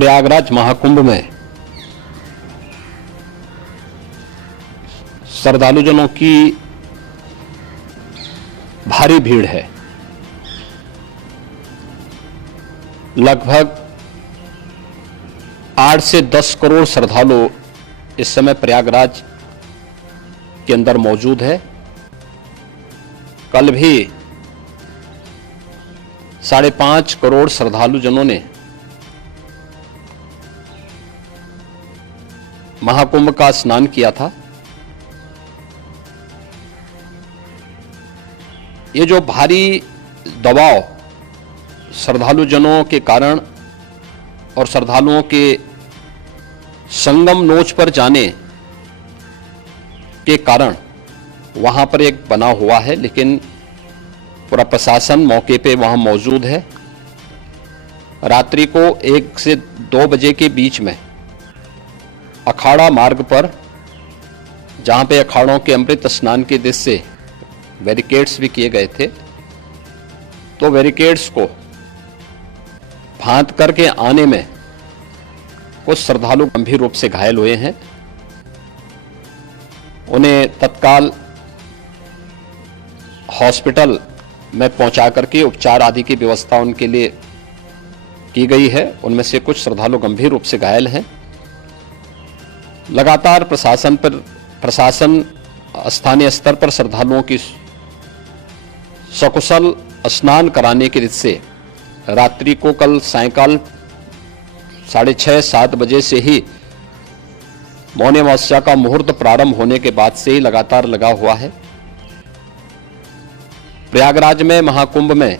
प्रयागराज महाकुंभ में श्रद्धालुजनों की भारी भीड़ है। लगभग 8 से 10 करोड़ श्रद्धालु इस समय प्रयागराज के अंदर मौजूद है। कल भी 5.5 करोड़ श्रद्धालुजनों ने महाकुंभ का स्नान किया था। ये जो भारी दबाव श्रद्धालुजनों के कारण और श्रद्धालुओं के संगम नोच पर जाने के कारण वहां पर एक बना हुआ है, लेकिन पूरा प्रशासन मौके पे वहां मौजूद है। रात्रि को 1 से 2 बजे के बीच में अखाड़ा मार्ग पर, जहां पे अखाड़ों के अमृत स्नान के दृश्य से बैरिकेड्स भी किए गए थे, तो बैरिकेड्स को फांद करके आने में कुछ श्रद्धालु गंभीर रूप से घायल हुए हैं। उन्हें तत्काल हॉस्पिटल में पहुंचा करके उपचार आदि की व्यवस्था उनके लिए की गई है। उनमें से कुछ श्रद्धालु गंभीर रूप से घायल हैं। लगातार प्रशासन स्थानीय स्तर पर श्रद्धालुओं की सकुशल स्नान कराने के दृष्टि से रात्रि को कल सायंकाल 6:30-7 बजे से ही मौनी अमावस्या का मुहूर्त प्रारंभ होने के बाद से ही लगातार लगा हुआ है। प्रयागराज में महाकुंभ में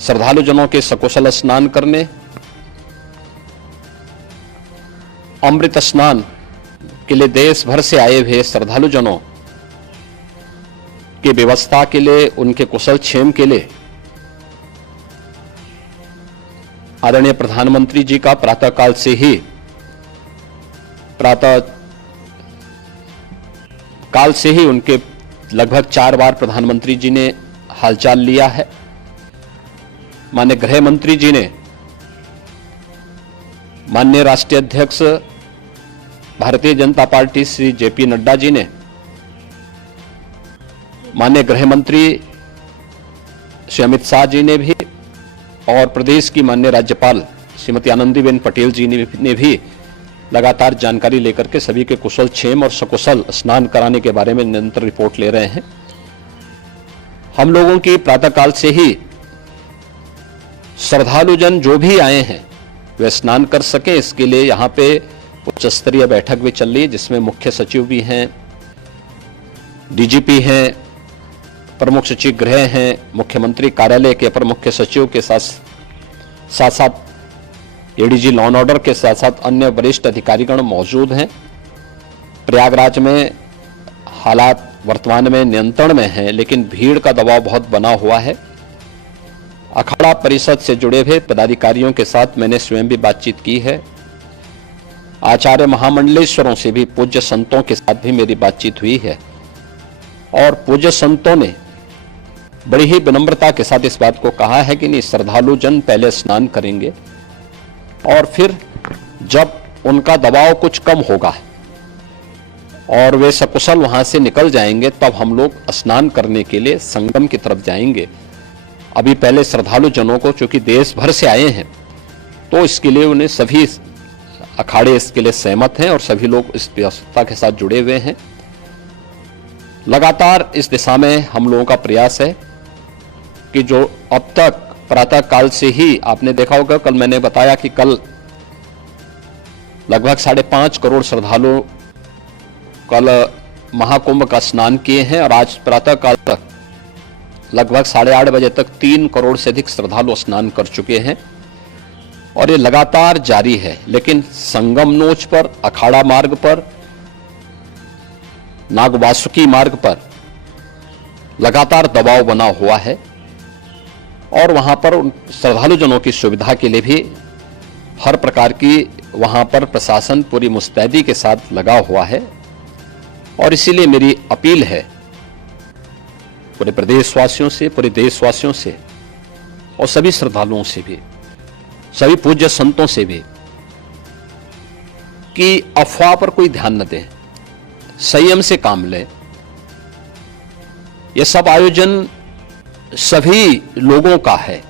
श्रद्धालुजनों के सकुशल स्नान करने, अमृत स्नान के लिए देश भर से आए हुए श्रद्धालुजनों की व्यवस्था के लिए, उनके कुशल क्षेम के लिए आदरणीय प्रधानमंत्री जी का प्रातःकाल से ही उनके लगभग 4 बार प्रधानमंत्री जी ने हालचाल लिया है। माननीय गृह मंत्री जी ने, माननीय राष्ट्रीय अध्यक्ष भारतीय जनता पार्टी श्री जेपी नड्डा जी ने, माननीय गृह मंत्री श्री अमित शाह जी ने भी, और प्रदेश की माननीय राज्यपाल श्रीमती आनंदीबेन पटेल जी ने भी लगातार जानकारी लेकर के सभी के कुशल क्षेम और सकुशल स्नान कराने के बारे में निरंतर रिपोर्ट ले रहे हैं। हम लोगों की प्रातःकाल से ही श्रद्धालुजन जो भी आए हैं वे स्नान कर सकें, इसके लिए यहाँ पे उच्च स्तरीय बैठक भी चल रही है, जिसमें मुख्य सचिव भी हैं, डीजीपी हैं, प्रमुख सचिव गृह हैं, मुख्यमंत्री कार्यालय के अपर मुख्य सचिव के साथ एडीजी लॉ एंड ऑर्डर के साथ साथ अन्य वरिष्ठ अधिकारीगण मौजूद हैं। प्रयागराज में हालात वर्तमान में नियंत्रण में हैं, लेकिन भीड़ का दबाव बहुत बना हुआ है। अखाड़ा परिषद से जुड़े हुए पदाधिकारियों के साथ मैंने स्वयं भी बातचीत की है। आचार्य महामंडलेश्वरों से भी, पूज्य संतों के साथ भी मेरी बातचीत हुई है, और पूज्य संतों ने बड़ी ही विनम्रता के साथ इस बात को कहा है कि नहीं, श्रद्धालु जन पहले स्नान करेंगे और फिर जब उनका दबाव कुछ कम होगा और वे सकुशल वहां से निकल जाएंगे, तब हम लोग स्नान करने के लिए संगम की तरफ जाएंगे। अभी पहले श्रद्धालु जनों को, चूंकि देश भर से आए हैं, तो इसके लिए उन्हें सभी अखाड़े इसके लिए सहमत हैं और सभी लोग इस व्यवस्था के साथ जुड़े हुए हैं। लगातार इस दिशा में हम लोगों का प्रयास है कि जो अब तक प्रातः काल से ही आपने देखा होगा, कल मैंने बताया कि कल लगभग 5.5 करोड़ श्रद्धालु कल महाकुंभ का स्नान किए हैं, और आज प्रातः काल तक लगभग 8:30 बजे तक 3 करोड़ से अधिक श्रद्धालु स्नान कर चुके हैं, और ये लगातार जारी है। लेकिन संगम नोच पर, अखाड़ा मार्ग पर, नागवासुकी मार्ग पर लगातार दबाव बना हुआ है, और वहां पर श्रद्धालुजनों की सुविधा के लिए भी हर प्रकार की वहां पर प्रशासन पूरी मुस्तैदी के साथ लगा हुआ है। और इसीलिए मेरी अपील है पूरे प्रदेशवासियों से, पूरे देशवासियों से और सभी श्रद्धालुओं से भी सभी पूज्य संतों से भी कि अफवाह पर कोई ध्यान न दें, संयम से काम लें। यह सब आयोजन सभी लोगों का है,